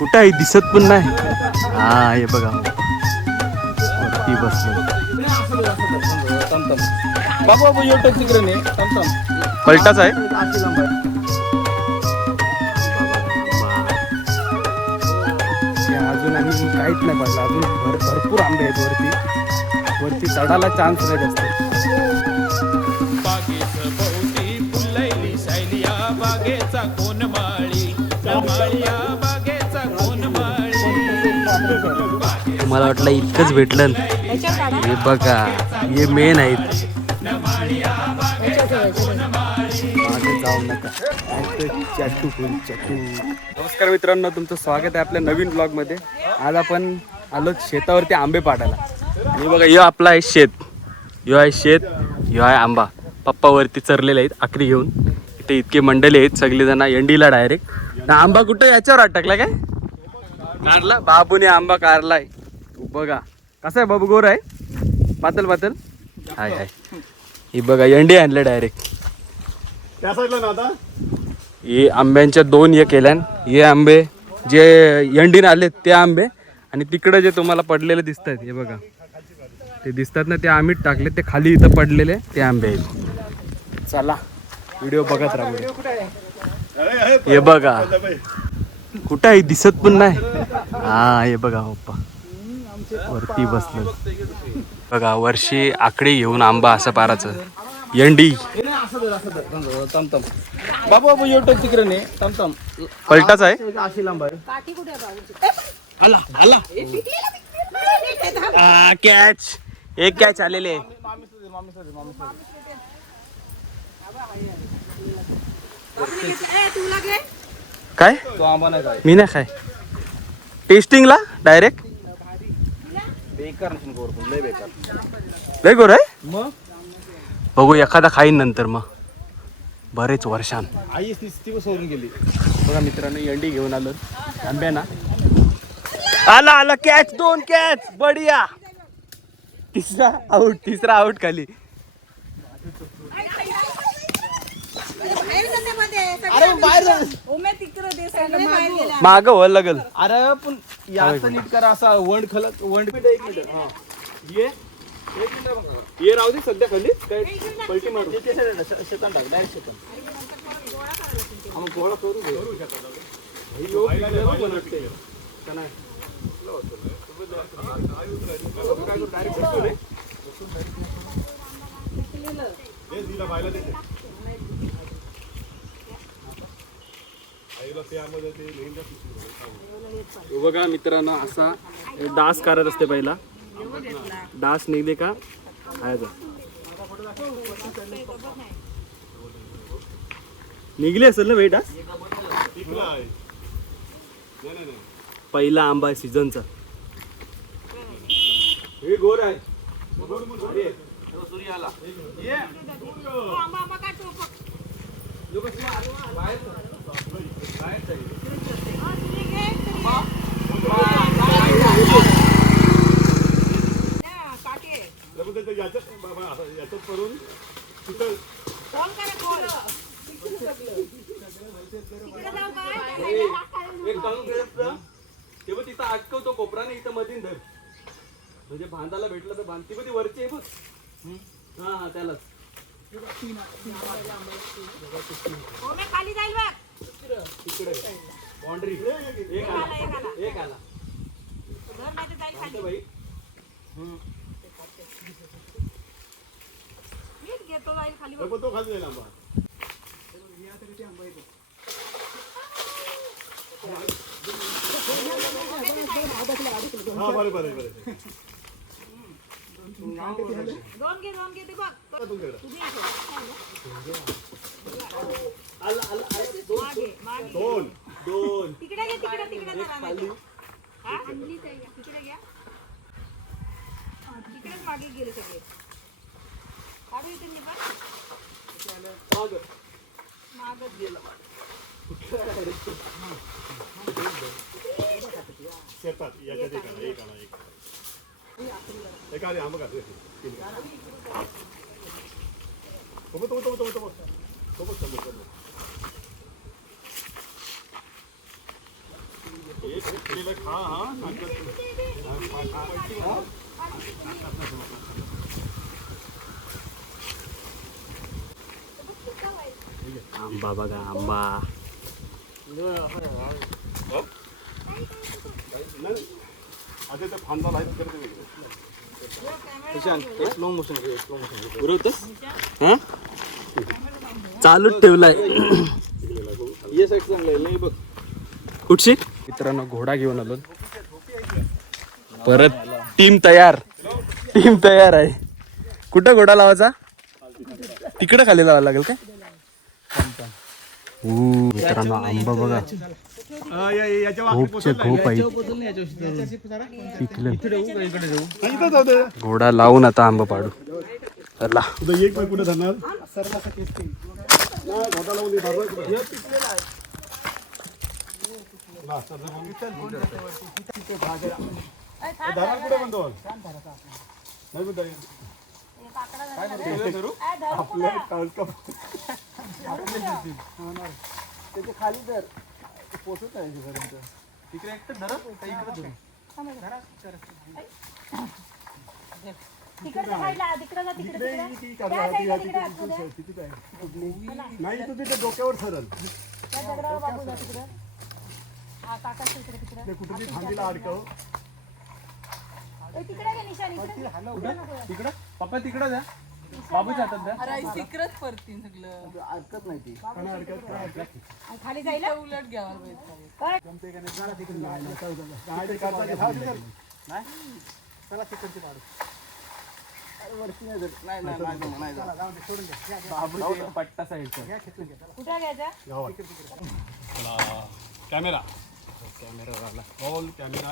कुठं आहे? दिसत पण नाही. हा हे बघा. वरती बसलो पलटाच आहे. हे अजून आम्ही काहीच नाही पडलं. अजून भर भरपूर आंबे आहेत वरती. वरती चढायला चान्स नाही जास्त. बागेचा कोण माळी मला वाटलं इतकंच भेटलं. हे बघा हे मेन आहेत. नमस्कार मित्रांनो तुमचं स्वागत आहे आपल्या नवीन ब्लॉगमध्ये आज आपण आलो शेतावरती आंबे पाडायला. आणि बघा ह्यो आपला आहे शेत. ह्यो आहे शेत ह्यो आहे आंबा. पप्पा वरती चरलेले आहेत आकरी घेऊन. इथे इतके मंडळी आहेत सगळे जण एंडीला डायरेक्ट आंबा कुठं याच्यावर अटकला काय? काढला? बाबूने आंबा काढलाय. बघा. कसा आहे बाबू गोर आहे? पातल पातल हाय हाय. ही बघा एंडी आणले डायरेक्ट त्या साईडला ना आता. हे आंब्यांच्या दोन हे केल्यान. हे आंबे जे यंडीन आलेत ते आंबे. आणि तिकडे जे तुम्हाला पडलेले दिसत आहेत हे बघा. ते दिसतात ना ते आम्ही टाकले ते खाली इथं पडलेले ते आंबे आहेत. चला व्हिडिओ बघत राहू. हे बघा. कुठं आहे? दिसत पण नाही. हा हे बघा पप्पा वरती बसलं. बघा वर्षी आकडे घेऊन आंबा असं पाराचं. यंडी बाबू बाबू युट्यूब तिकडे नाही टमटम पलटाच आहे? आशी लांब आहे. काठी कुठे आहे आला आला. कॅच एक कॅच आलेले काय? तो आंबा नाही काय मी नाही खाय. टेस्टिंगला डायरेक्ट बेकार गोर लय बेकार. लय गोर आहे? मग? बघू एखादा खाईन नंतर मग. बरेच वर्षान. आईच निस्ती सोडून गेली. बघा मित्रांनो अंडी घेऊन आलो. आंब्या ना. आला आला कॅच दोन कॅच बढिया. तिसरा आउट तिसरा आउट खाली. अरे बाहेर माग. व्हायला लागल. अरे पण याचं नीट करा असा वंड खलत वंड पीठ एक मिनिट. हा. ये. एक मिनिट बघा. ये राहू दे सध्या खाली. काय पलटी मारू. शेतान टाक डायरेक्ट शेतान. गोळा करू दे अय्यो, पिकलं पण वाटतंय. का नाही? दिला बायला देते आईला ते आंबे ते लेंडा हे बघा मित्रांनो असा डास करत असते पहिला. डास निघले का? खायचा निघले असेल ना भाई डास पहिला आंबा आहे सीझनचा. हे गोर आहे. आंबा याच्यात करून तिथं एक जाऊन गेलं तेव्हा तिथं अटकवतो कोपराने इथं मधीन धर म्हणजे बांधाला भेटलं तर बांध वरची आहे बघ हा हा त्यालाच खाली जाईल बघ. तिकडे बाउंड्री एक आला एक आला घर नाही तर जाईल खाली बाई मीच घेतो जाईल खाली बघ तो खाली जाईल आंबा हा बरे बरे बरे दोन घे दोन घे ते बघ तुम्ही दोन दोन तिकडे घे तिकडे तिकडे जरा हा तिकडे घ्या तिकडेच मागे गेले सगळे काढू इथे निघा मागच गेलं शेतात याच्यात एक आला एक आला एक एक आले आंबा घातले सोबत सोबत सोबत सोबत सोबत सोबत सोबत सोबत आंबा बघा आंबा ते हा चालूच ठेवलाय. कुठशी मित्रांनो घोडा घेऊन आलो. परत टीम तयार. टीम तयार आहे. कुठं घोडा लावायचा? तिकडं खाली लावायला लागेल काय? ऊ, मित्रांनो आंबा बघा. खूपचे खूप आहे. पिकलं घोडा लावून आता आंबा पाडू. चला. एक पाय म्हणतो नाही. तिकडच्या साईडला तिकडे जा किती काय? नाही ते डोक्यावर ठरल. त्या दगडावर बाबू जा तिकडे. हा काका तिकडे तिकडे. ते कुठे फांदीला अडकव. ए, तिकडे घे निशाणी इकडे घे. तिकडं पप्पा तिकडं द्या बाबूच्या हातात द्या अरे तिकडच परतीन सगळं. आणि खाली जाईल उलट घ्यावा पाहिजे गाडी काढता हा, तिकडे. पट्टा साईडचा कुठे घ्यायचा? कॅमेरा. कॅमेरा कॅमेरा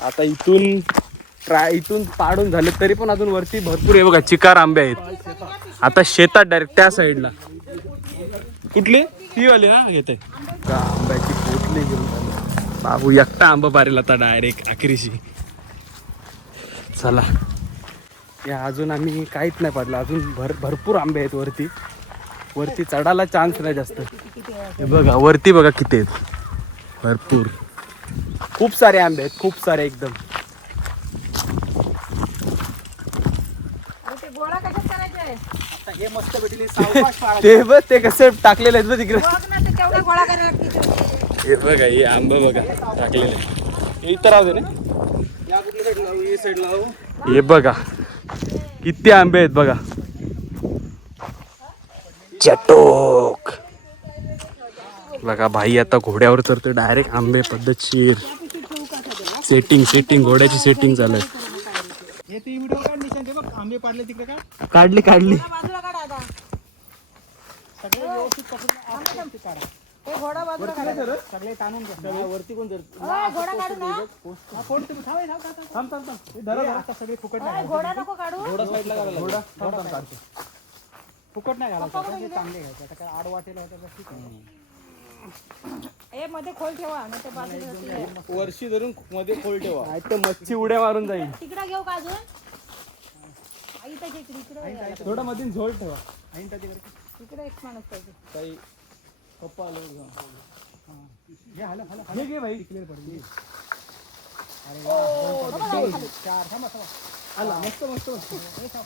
आता इथून ट्राय इथून पाडून झाले तरी पण अजून वरती भरपूर आहे बघा चिकार आंबे आहेत. आता शेतात डायरेक्ट त्या साईडला कुठली? ती वाली ना? घेते आंब्याची पोटली घेऊन. बाबू एकटा आंबा पारेल आता डायरेक्ट आखरीशी. चला. या अजून आम्ही काहीच नाही पाडलं. अजून भर भरपूर आंबे आहेत वरती. वरती चढायला चान्स नाही जास्त. हे बघा वरती बघा किती आहेत. भरपूर. खूप सारे आंबे आहेत खूप सारे एकदम अरे ते गोळा कशात करायचे ते बघ ते कसे टाकलेले आहेत बघ तिकडे. बघ ना ते केवढा गोळा करायला लागते हे बघा हे आंबे बघा टाकलेले हे इतर राहू दे ना. हे बघा किती आंबे आहेत बघा. चटोक. बघा भाई आता घोड्यावर चढतो डायरेक्ट आंबे पद्धतशीर. सेटिंग सेटिंग घोड्याची सेटिंग चालू आहे. काढली काढली. बाजूला काढा आता. हे. घोडा बाजूला काढा. सगळे ताणून वरती कोण घोडा काढू ना ओय, घोडा नको काढू. ए मध्ये खोल ठेवा ना ते बाजूला जातील. वर्षी धरून मध्ये खोल ठेवा. तर मच्छी उड्या मारून जाईल. तिकडं घेऊ का अजून? आई इथं इकडे इकडे थोडा मधून झोल ठेवा इकडे एक माणूस पाहिजे काही पप्पा आलो हे घे भाई आला मस्त मस्त मस्त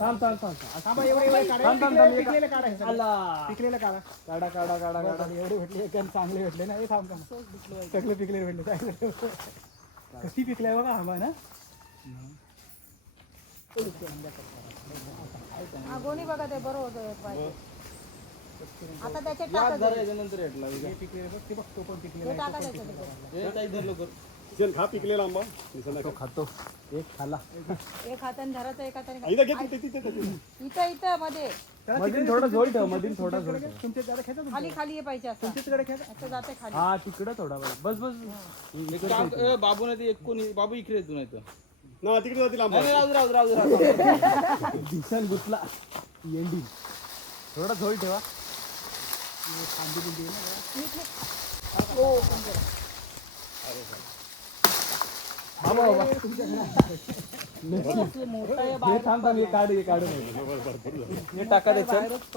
थांब थांब थांब थांब थांब थांब आला काढा काढा काढा काढा एवढे भेटले एक चांगले भेटले ना हे थांब थांब सगळे पिकले भेटले चांगले कशी पिकलाय बघा हवा ना हा गोणी बघा ते बरं होतं पाहिजे आता त्याच्यात टाकायचं नंतर भेटला हे टाका त्याच्यात चल खा पिकलेला आंबा? खातो. एक खाला. एक हाताने धरायचं एक हाताने इथं घे तिथे तिथे तिथे. इथं इथं मध्ये. मधील थोडा झोल ठेव मधील थोडा झोल ठेव. खाली खाली ये पाहिजे असं. असं जाते खाली. हा तिकडं थोडा बस बस. बस बाबू नाही एक कोणी बाबू इकडे तू नाही तर. ना तिकडे जातील आंबा. राहू राहू राहू दिसल गुतला. एंडी थोडा झोल ठेवा. हे थांब थांब हे काढ हे काढ. हे टाका त्याच्यात.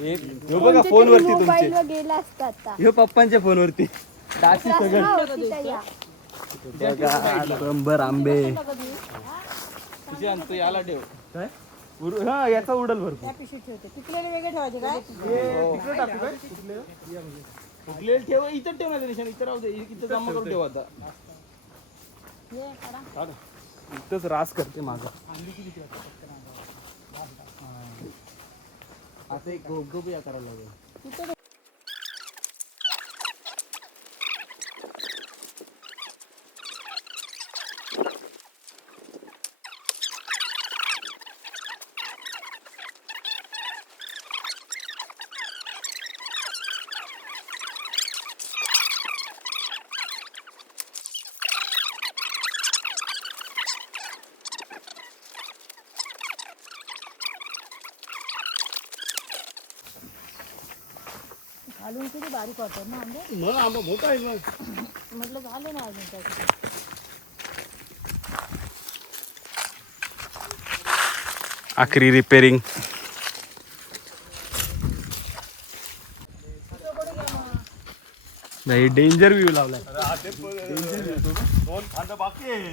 हे हे बघा फोनवरती तुमचे. गेला असता आता? हे पप्पांच्या फोनवरती. टाकी सगळं. होती त्या या. बघा आंबे. याला ठेव. काय? उर- हा याचा उडल भरपूर. त्या पिशवीत ठेवते. पिकलेले वेगळे ठेवायचे काय? तिकडे टाकू काय? फुटलेलं ठेव इथं ठेव ना निशाण इथं राहू दे इथं जमा करून ठेव आता. करा. इथंच रास करते माझा आता एक गोप या करायला लागेल. घालून किती बारीक होतात ना आंबे? मग आंबा मोठा आहे मग. म्हटलं झाले ना अजून काय आखरी रिपेरिंग नाही डेंजर व्ह्यू लावलाय. दोन खांदा बाकी आहे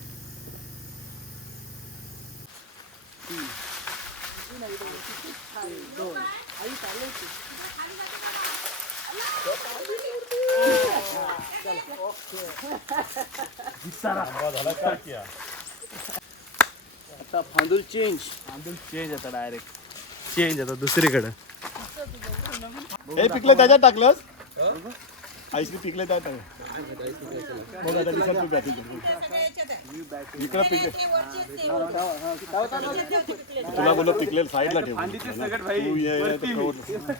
आता फांदूल चेंज चेंज आता डायरेक्ट चेंज आता दुसरीकडं. हे पिकलं त्याच्यात टाकलंस? आईस्क्रीम पिकले त्यात टाकलं बघ आता दिसत बॅटिंग इकडं पिकले. तुला बोललो पिकलेलं साईडला ठेव तू ये ये तर.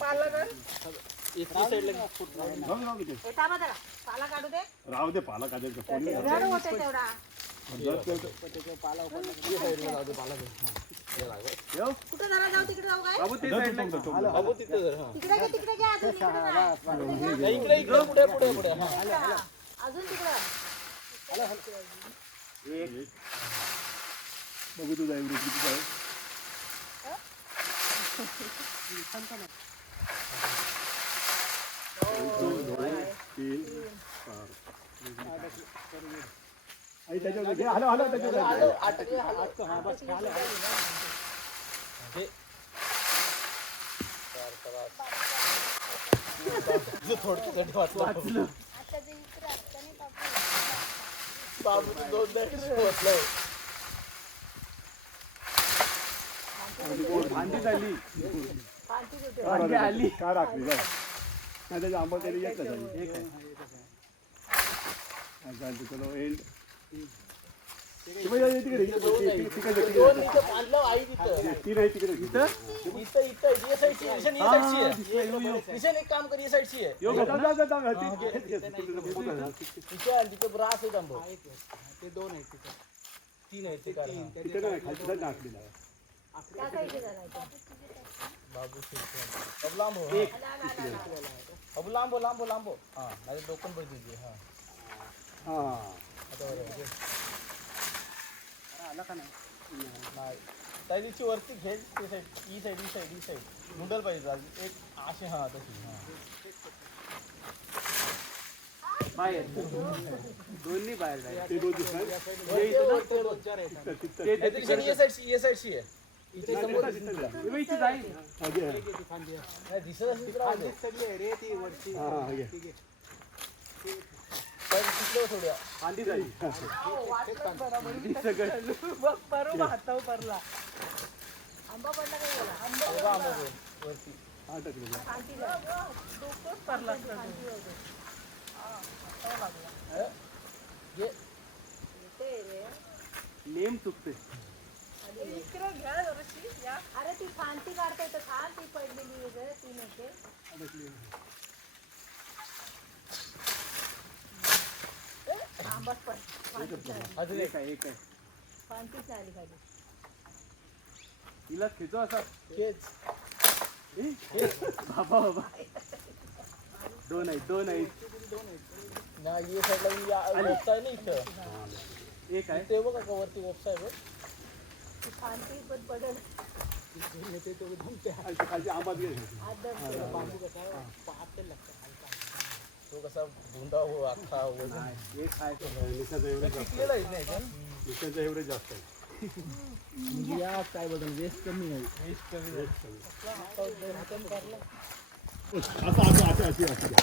पाला दे. राहू दे पाला काढायचं. कोणी तेवढा. कुठं जरा जाऊ तिकडे जाऊ काय? तिकडे घ्या तिकडे घ्या अजून तिकडे नाही. इकडे इकडे पुढे पुढे पुढे हा. अजून तिकडे. बघू तुझा एवढी किती आहे तीन चार. आई त्याच्यावर घे. हॅलो हॅलो त्याच्यावर भांडी झाली. का आली. का राखली? जाय नाही त्याच्या आंबा तरी येत नाही चलो एंड. एक आहे बाबू अब लांबो अब लांबो लांबो हाँ। हाँ माझे आता बरोबर नाही त्या दिवशी वरती घेल ते साईड ई साईड ई साईड ई साईड मुंडल पाहिजे अजून. एक अशी हा तशी हा दोन्ही बाहेर ते दोन दिसणार त्या दिवशी ए साईडची ए साईडची आहे इथे समोर आधी आहे. नाही दिसत असेल तर राहू दे. हा, हा, घे. आंबा पडला काय गेला आंबा वरती हा, डोकंच नेम चुकते या अरे ती फांती काढता येतं खान ती पडलेली आहे ती नेते फांतीच आली अजून एक. एक आहे फांतीच आली खाली. हिला खेचो असा. खेच. बाबा बाबा. दोन आहेत दोन आहेत. नाही ये साईडला आहे ना इथं. एक आहे. ते बघा का वरती आहे बघ ती फांती पण पडेल. खालची- खालची आंबात घे. तो कसा भुंडा हो अख्खा वजन? एक आहे तो. निशाचं एवढं जास्त पिकलेला आहे ना याच्यात? निशाचं एवढं जास्त आहे. या काय बघा वेस्ट कमी आहे. वेस्ट कमी असं असं असं अशी अशी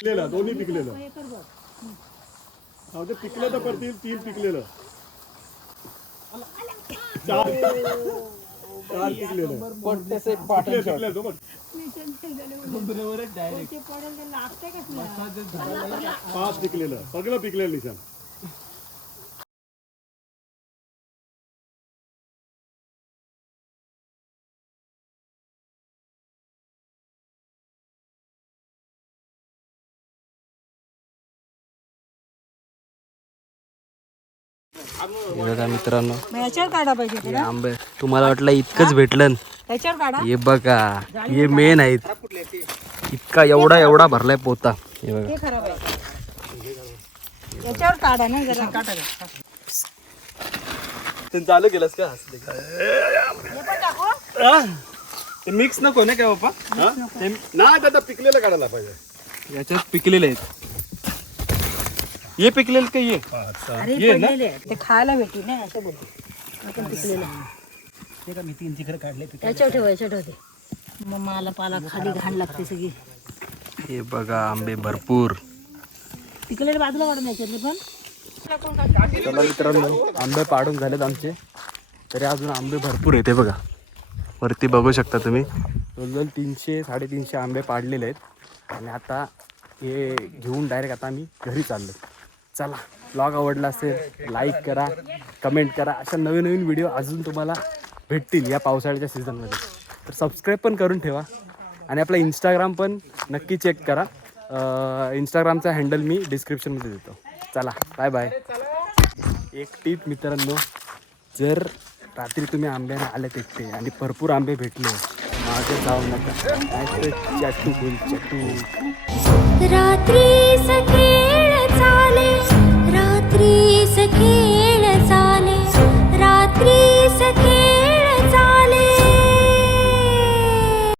पिकलेलं दोन्ही पिकलेलं. हा, ते पिकलं तर पडतील तीन पिकलेलं. चार चार पिकलेलं. पिकले पिकले तो कसलं पाच पिकलेलं सगळं पिकलेलं निशाण हे बघा मित्रांनो. मग याच्यावर काढा पाहिजे हे आंबे. तुम्हाला वाटलं इतकंच भेटलं याच्यावर काढा. हे बघा हे मेन आहेत. इतका एवढा एवढा भरलाय पोता. हे बघा. ते खराब आहे. याच्यावर काढा ना जरा. चालू केलंस का? हे पण टाकू? मिक्स नको ना काय बाप्पा? नाही दादा पिकलेलं काढायला पाहिजे. याच्यात पिकलेले आहेत. हे पिकलेले का ये. अरे पडलेले आहे. ते खायला भेटी ना असं बोल आपण पिकलेलं याच्यावर ठेव याच्यावर ठेवते मग मला पाला खाली घाण लागते सगळी. हे बघा आंबे भरपूर. पिकलेले बाजूला काढून याच्यातले पण? चला मित्रांनो आंबे पाडून झालेत आमचे. तरी अजून आंबे भरपूर आहेत हे बघा. वरती बघू शकता तुम्ही. जवळजवळ तीनशे साडेतीनशे आंबे पाडलेले आहेत. आणि आता हे घेऊन डायरेक्ट आता आम्ही घरी चाललो चला ब्लॉग आवडला असेल लाईक करा कमेंट करा. अशा नवीन नवीन व्हिडिओ अजून तुम्हाला भेटतील या पावसाळ्याच्या सीझनमध्ये तर सबस्क्राईब पण करून ठेवा आणि आपला इंस्टाग्राम पण नक्की चेक करा. इंस्टाग्रामचा हँडल मी डिस्क्रिप्शनमध्ये देतो. चला बाय बाय एक टीप मित्रांनो जर रात्री तुम्ही आंब्याने आले तिथे आणि भरपूर आंबे भेटले मागे जाऊ नका. चटू चटू रात्री